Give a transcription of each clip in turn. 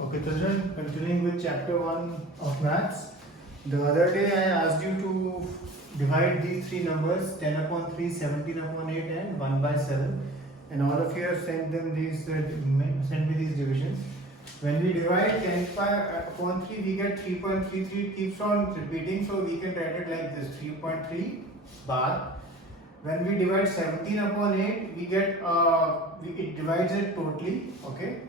Okay, children, continuing with chapter 1 of maths. The other day I asked you to divide these three numbers 10 upon 3, 17 upon 8 and 1 by 7, and all of you have sent me these divisions. When we divide 10 upon 3 we get 3.33. It keeps on repeating, so we can write it like this, 3.3 bar. When we divide 17 upon 8 we get it divides it totally, okay.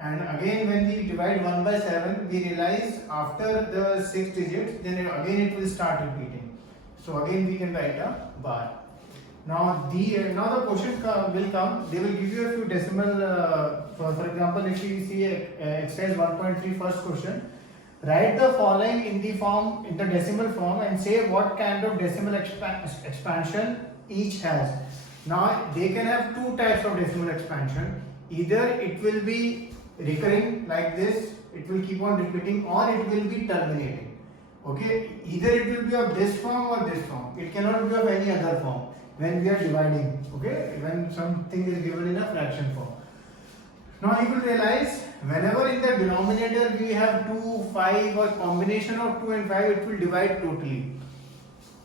And again when we divide 1 by 7 we realize after the 6 digits then again it will start repeating, so again we can write a bar. Now the question will come, they will give you a few decimal, for example if you see exercise 1.3 first question, write the following in the decimal form and say what kind of decimal expansion each has. Now they can have two types of decimal expansion, either it will be recurring like this, it will keep on repeating, or it will be terminating, okay. Either it will be of this form or this form, it cannot be of any other form when we are dividing, okay, when something is given in a fraction form. Now you will realize whenever in the denominator we have 2, 5 or combination of 2 and 5, it will divide totally.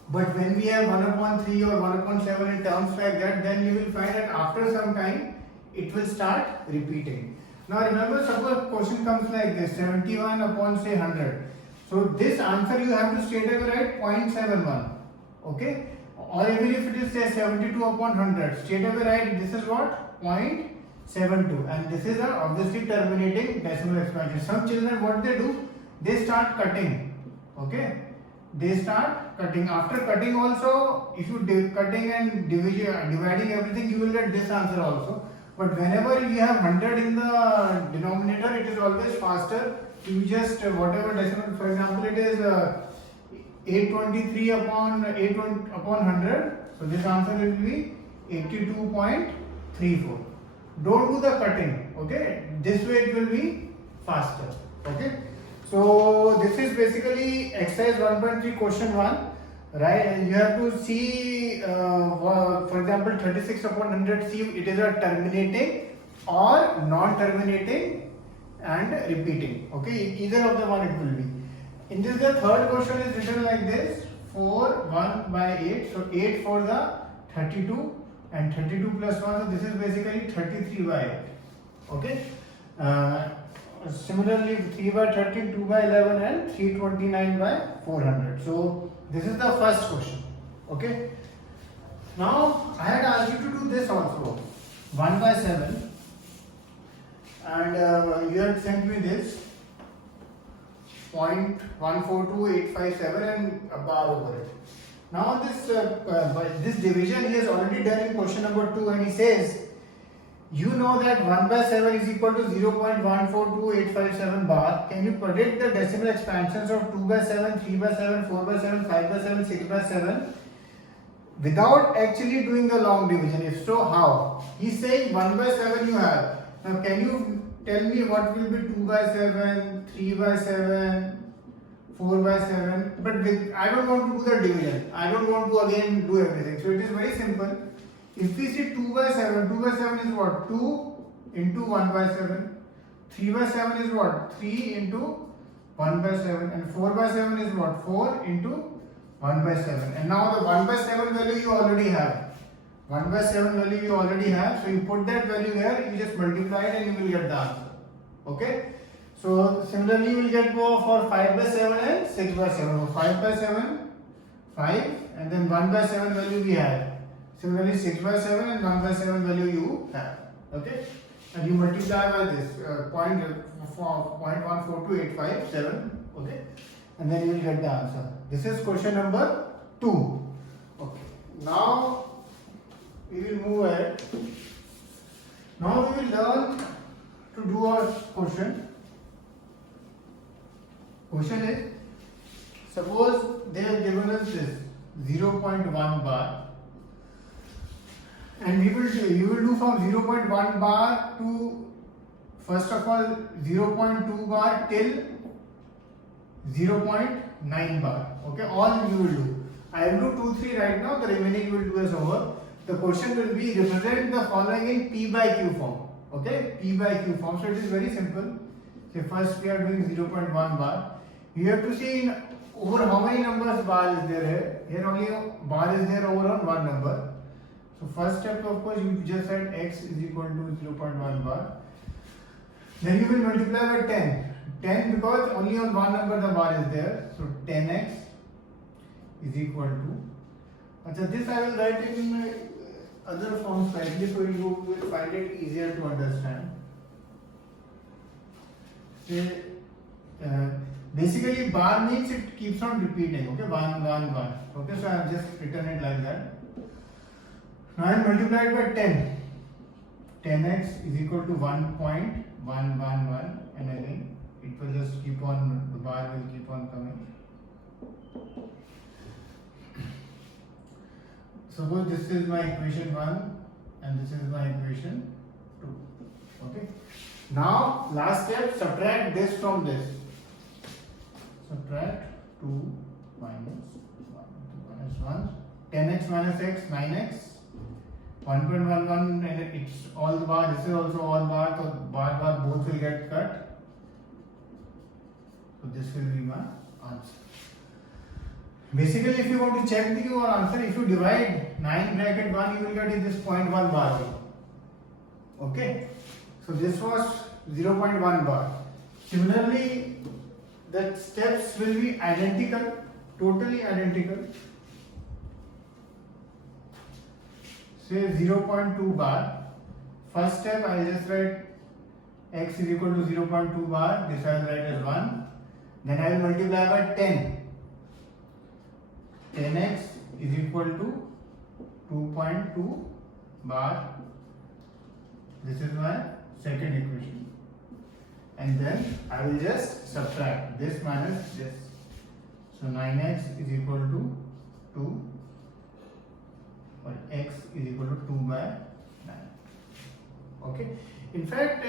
But when we have 1 upon 3 or 1 upon 7 in terms like that, then you will find that after some time it will start repeating. Now remember, suppose question comes like this, 71 upon say 100. So this answer you have to straight away write 0.71, okay. Or even if it is say 72 upon 100, straight away write this is what? 0.72, and this is a obviously terminating decimal expansion. Some children what they do, they start cutting, okay. They start cutting. After cutting also, if you cutting and dividing everything, you will get this answer also. But whenever you have 100 in the denominator, it is always faster. You just whatever decimal, for example, it is 823 upon 100. So this answer will be 82.34. Don't do the cutting, okay? This way it will be faster, okay? So this is basically exercise 1.3 question 1, right? You have to see, for example, 36 upon 100, see it is a terminating or non-terminating and repeating, okay? Either of the one it will be. In this, the third question is written like this, 4, 1 by 8. So 8 for the 32 and 32 plus 1. So this is basically 33 by 8, okay? Similarly 3 by 13, 2 by 11 and 329 by 400. So this is the first question, okay. Now I had asked you to do this also, 1 by 7, and you had sent me this 0.142857 and a bar over it. Now this division he has already done in question number 2, and he says you know that 1 by 7 is equal to 0.142857 bar. Can you predict the decimal expansions of 2 by 7, 3 by 7, 4 by 7, 5 by 7, 6 by 7 without actually doing the long division? If so, how? He's saying 1 by 7 you have. Now can you tell me what will be 2 by 7, 3 by 7, 4 by 7? But I don't want to do the division. I don't want to again do everything. So it is very simple. If we see 2 by 7, 2 by 7 is what? 2 into 1 by 7. 3 by 7 is what? 3 into 1 by 7. And 4 by 7 is what? 4 into 1 by 7. And now the 1 by 7 value you already have. 1 by 7 value you already have. So you put that value here, you just multiply it and you will get the answer. Okay? So similarly you will get for 5 by 7 and 6 by 7. So 5 by 7, 5, and then 1 by 7 value we have. Similarly 6 by 7 and 1 by 7 value you have, okay, and you multiply by this 0.142857, okay, and then you will get the answer. This is question number 2, okay. Now we will move ahead. Now we will learn to do a question. Question is, suppose they have given us this 0.1 bar, and you will do from 0.1 bar to, first of all, 0.2 bar till 0.9 bar, okay, all you will do. I will do 2, 3 right now, the remaining you will do as over. The question will be represent the following in P by Q form, okay, P by Q form. So it is very simple. say first we are doing 0.1 bar. You have to see in over how many numbers bar is there here. Here only bar is there over on one number. So first step, of course, you just said x is equal to 0.1 bar. Then you will multiply by 10. 10 because only on one number the bar is there. So 10x is equal to. So this I will write in other form slightly so you will find it easier to understand. Say, basically bar means it keeps on repeating. Okay, 1, 1, 1. Okay, so I have just written it like that. Now I multiply it by 10. 10x is equal to 1.111, and again it will just keep on, the bar will keep on coming. Suppose this is my equation 1 and this is my equation 2. Okay. Now last step, subtract this from this. Subtract 2 minus 1. 10x minus x, 9x. 1.11, and it's all bar, this is also all bar, so bar both will get cut. So this will be my answer. Basically, if you want to check your answer, if you divide 9 bracket 1, you will get in this 0.1 bar. Okay. So this was 0.1 bar. Similarly, the steps will be identical, totally identical. Say 0.2 bar. First step, I will just write x is equal to 0.2 bar. This I will write as 1. Then I will multiply by 10. 10x is equal to 2.2 bar. This is my second equation. And then I will just subtract this minus this. So 9x is equal to 2. Or x is equal to 2 by 9. Okay. In fact,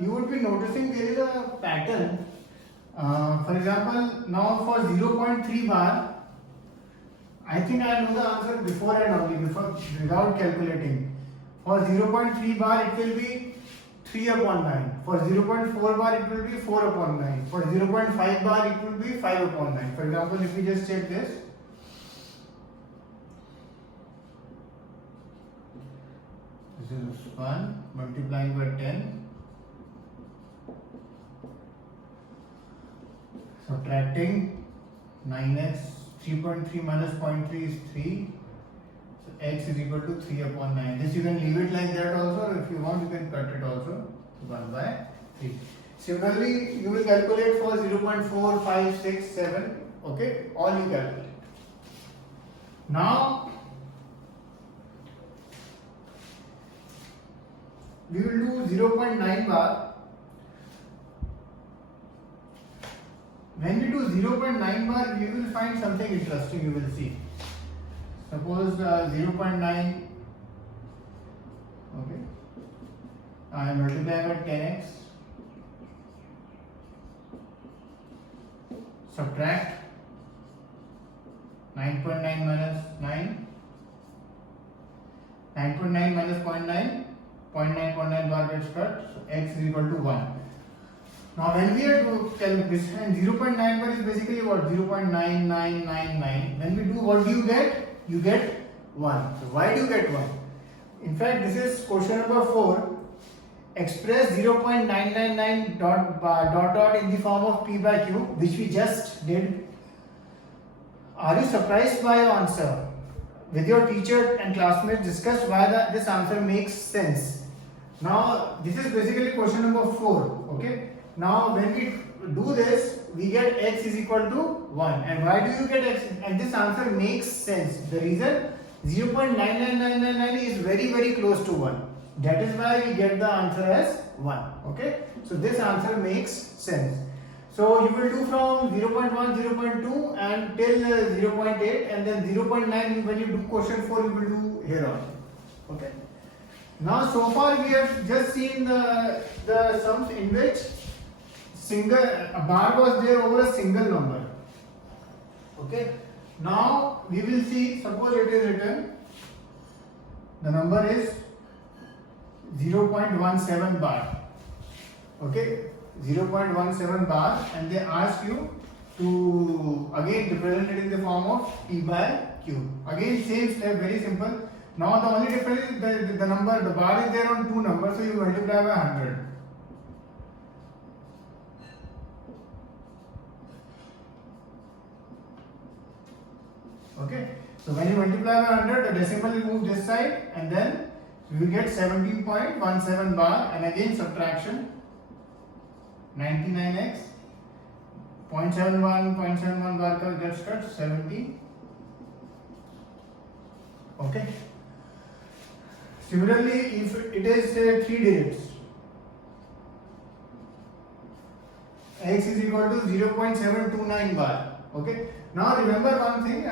you would be noticing there is a pattern. For example, now for 0.3 bar, I think I know the answer beforehand only, without calculating. For 0.3 bar, it will be 3 upon 9. For 0.4 bar, it will be 4 upon 9. For 0.5 bar, it will be 5 upon 9. For example, if we just check this. This is 1 multiplying by 10, subtracting 9x, 3.3 minus 0.3 is 3, so x is equal to 3 upon 9. This you can leave it like that also, or if you want you can cut it also, 1 by 3. Similarly, you will calculate for 0.4, 5, 6, 7, okay, all you calculate. Now, we will do 0.9 bar. When we do 0.9 bar, we will find something interesting, you will see. Suppose 0.9, okay, I multiply by 10x, subtract 9.9 minus 9, 9.9 minus 0.9, 0.9 bar gets cut, so x is equal to 1. Now when we are to calculate this, and 0.9 bar is basically what? 0.9999. When we do, what do you get? You get 1. So why do you get 1? In fact, this is question number 4. Express 0.999 dot in the form of p by q, which we just did. Are you surprised by your answer? With your teacher and classmates, discuss why this answer makes sense. Now, this is basically question number 4. Okay. Now, when we do this, we get x is equal to 1. And why do you get x? And this answer makes sense. The reason 0.99999 is very, very close to 1. That is why we get the answer as 1. Okay. So, this answer makes sense. So, you will do from 0.1, 0.2 and till 0.8, and then 0.9 when you do question 4, you will do here on. Okay. Now, so far we have just seen the sums in which a bar was there over a single number. Okay. Now, we will see, suppose it is written, the number is 0.17 bar. Okay. 0.17 bar, and they ask you to again represent it in the form of P by Q. Again same step, very simple. Now the only difference is the number, the bar is there on two numbers, so you multiply by 100. Okay, so when you multiply by 100, the decimal will move this side, and then you will get 17.17 bar, and again subtraction 99x 0.71 bar का gets cut 70. Okay. Similarly, if it is say 3 digits, x is equal to 0.729 bar. Okay. Now remember one thing,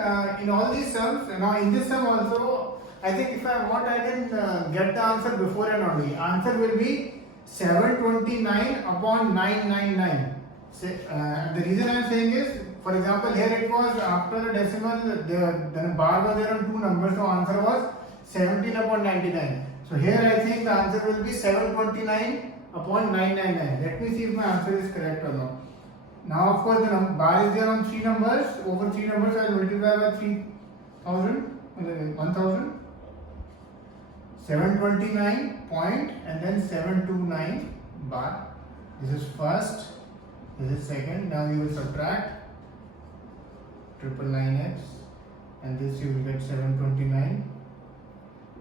in all these sums, now in this sum also, I think if I want, I can get the answer before and only. Answer will be 729 upon 999. The reason I am saying is, for example, here it was after the decimal, the bar was there on two numbers, so answer was 17 upon 99. So here I think the answer will be 729 upon 999. Let me see if my answer is correct or not. Now of course the bar is there on three numbers. Over three numbers I will multiply by 1000. 729 point and then 729 bar. This is first, this is second. Now you will subtract 999x, and this you will get 729,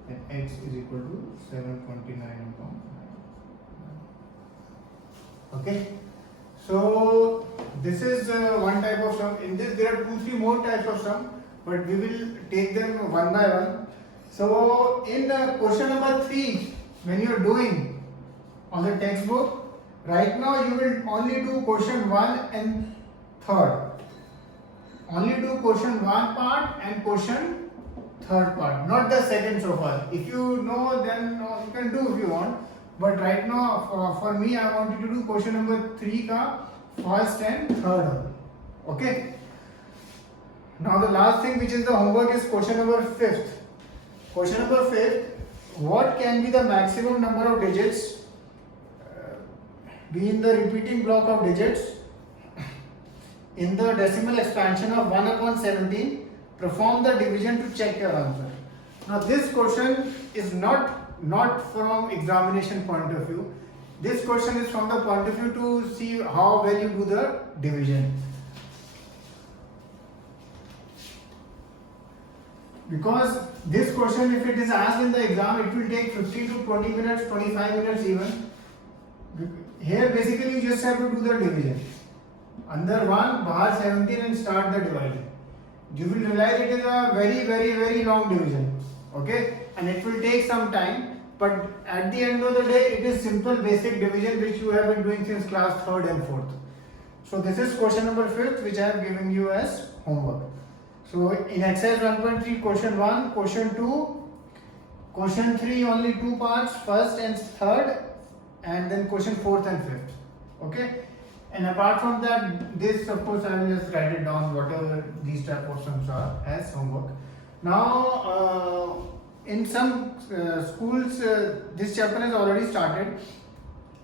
and x is equal to 729 upon 9. Okay. So this is one type of sum. In this there are 2-3 more types of sum, but we will take them one by one. So in question number 3, when you are doing on the textbook, right now you will only do question 1 and 3rd. Only do question 1 part and question 3rd part, not the second so far. If you know, then you can do if you want. But right now, for me, I want you to do question number 3 ka first and 3rd. Okay. Now the last thing which is the homework is question number 5th. Question number 5th, what can be the maximum number of digits be in the repeating block of digits in the decimal expansion of 1 upon 17? Perform the division to check your answer. Now this question is not from examination point of view. This question is from the point of view to see how well you do the division. Because this question, if it is asked in the exam, it will take 15 to 20 minutes, 25 minutes even. Here basically you just have to do the division. Under 1, bahar 17 and start the dividing. You will realize it is a very long division. Okay, and it will take some time, but at the end of the day it is simple basic division which you have been doing since class 3rd and 4th. So this is question number 5th which I have given you as homework. So in exercise 1.3, question 1, question 2, question 3 only 2 parts, first and 3rd, and then question 4th and 5th. Okay, and apart from that, this of course I will just write it down whatever these type of sums are as homework. Now in some schools this chapter has already started,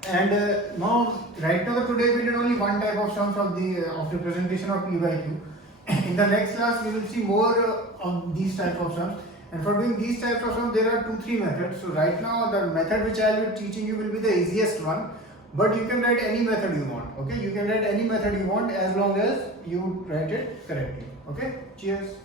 and now right now today we did only one type of sums of the presentation of P by Q. In the next class we will see more of these type of sums, and for doing these types of sums there are 2-3 methods. So right now the method which I will be teaching you will be the easiest one, but you can write any method you want. Okay, you can write any method you want as long as you write it correctly. Okay, cheers.